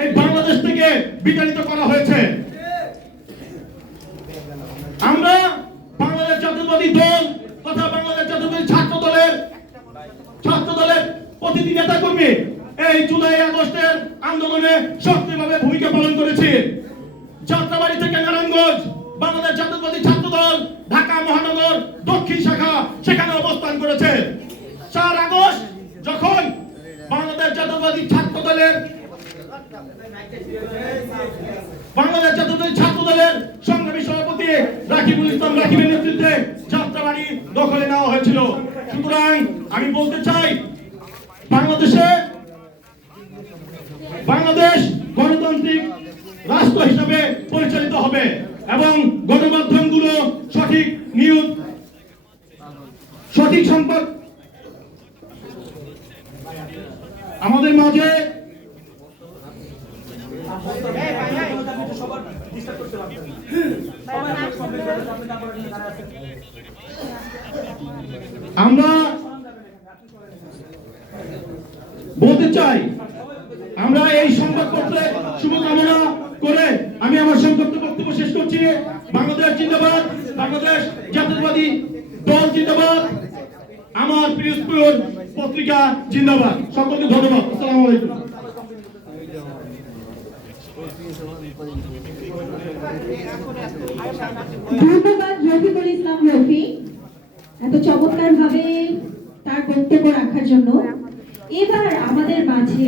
এই বাংলাদেশ থেকে বিতাড়িত করা হয়েছে। আমরা বাংলাদেশ জাতীয়বাদী দল তথা বাংলাদেশ জাতীয়বাদী ছাত্র দলের ছাত্র দলের প্রতিটি নেতা কর্মী এই জুলাই আগস্টের আন্দোলনে সক্রিয়ভাবে ভূমিকা পালন করেছে। যাত্রাবাড়ি থেকে নারায়ণগঞ্জ, বাংলাদেশ জাতীয়বাদী ছাত্র দল, ঢাকা মহানগর, দক্ষিণ শাখা সেখানে অবস্থান করেছে। চার আগস্ট যখন বাংলাদেশ জাতীয়বাদী ছাত্র দলের বাংলাদেশ জাতীয়তাবাদী ছাত্র দলের সংগ্রামী সভাপতি রাকিবুল ইসলাম রাকিবের নেতৃত্বে যাত্রাবাড়ি দখলে নেওয়া হয়েছিল। সুতরাং আমি বলতে চাই, বাংলাদেশে বাংলাদেশ গণতান্ত্রিক রাষ্ট্র হিসাবে পরিচালিত হবে এবং গণমাধ্যমগুলো সঠিক নিউজ, সঠিক সম্পদ আমাদের মাঝে আমরা বলতে চাই, আমরা এই সংবাদপত্রে শুভকামনা করে আমি আমার সংক্ষিপ্ত বক্তব্য শেষ করছি। বাংলাদেশ জিন্দাবাদ, বাংলাদেশ জাতীয়বাদী দল জিন্দাবাদ, আমার প্রিয়স্পুর পত্রিকা জিন্দাবাদ। সকলকে ধন্যবাদ। আসসালামু আলাইকুম। ধন্যবাদ রফিকুল ইসলাম রফি। এত চমৎকার ভাবে তার বক্তব্য রাখার জন্য। এবার আমাদের মাঝে